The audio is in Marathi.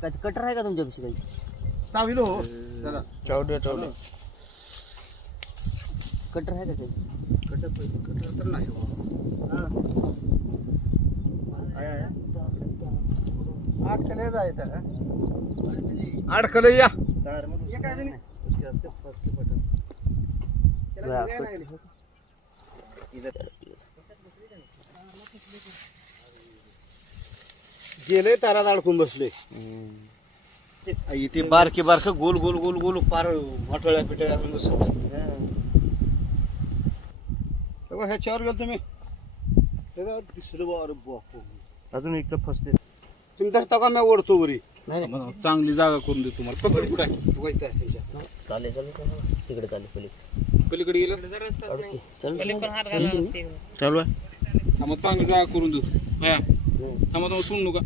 काय कटर आहे का तुमच्यापाशी काही? चावील हो दादा. चावडे कटर आहे का काही? कटर तर नाही हो. अडकलं या. गेले तारात अडकून बसले. इथे बारके बारक गोल गोल गोल गोल पार वाटळ्या पिटळ्या बसत. ह्याच्यावर गेल तुम्ही दिसलं बार बापू. अजून इकडं फसते. तुम्ही धरता का मी ओढतो वरी. नाही चांगली जागा करून देतो तुम्हाला. पकड कुठं आहे? चालेल तिकडे चालेल पलीकडे गेलं चालू आहे. मग चांगली जागा करून देतो. हा थांबा सोडू नका.